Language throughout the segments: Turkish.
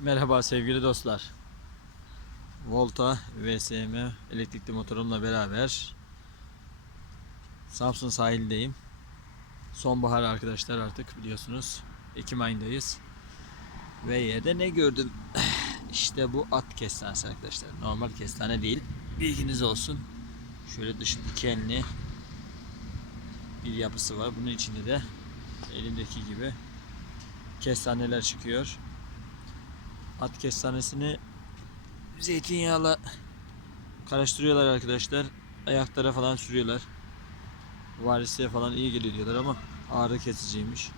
Merhaba sevgili dostlar. Volta VSM elektrikli motorumla beraber Samsun sahildeyim. Sonbahar arkadaşlar artık biliyorsunuz. Ekim ayındayız. Ve yerde ne gördüm? İşte bu at kestanesi arkadaşlar. Normal kestane değil. Bilginiz olsun. Şöyle dışı dikenli bir yapısı var. Bunun içinde de elimdeki gibi kestaneler çıkıyor. At kestanesini zeytinyağla karıştırıyorlar arkadaşlar. Ayaklara falan sürüyorlar. Varisliğe falan iyi geliyor diyorlar ama ağrı kesiciymiş.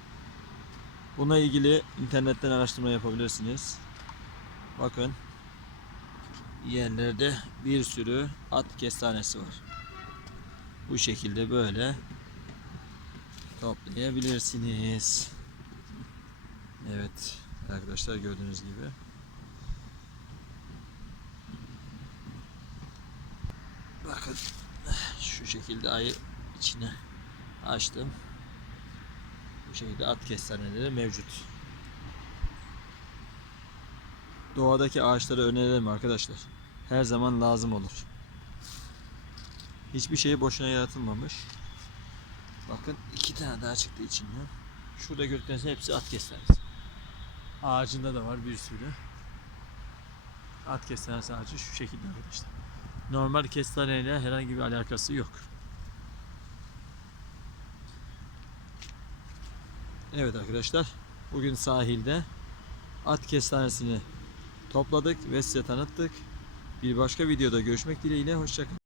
Buna ilgili internetten araştırma yapabilirsiniz. Bakın yerlerde bir sürü at kestanesi var. Bu şekilde böyle toplayabilirsiniz. Evet arkadaşlar gördüğünüz gibi. Bakın şu şekilde ayı içine açtım. Bu şekilde at kestaneleri mevcut. Doğadaki ağaçları önerelim arkadaşlar. Her zaman lazım olur. Hiçbir şey boşuna yaratılmamış. Bakın iki tane daha çıktı içinden. Şurada gördükleriniz hepsi at kestanesi. Ağacında da var bir sürü. At kestanesi ağacı şu şekilde arkadaşlar. Normal kestaneyle herhangi bir alakası yok. Evet arkadaşlar. Bugün sahilde at kestanesini topladık ve size tanıttık. Bir başka videoda görüşmek dileğiyle. Hoşçakalın.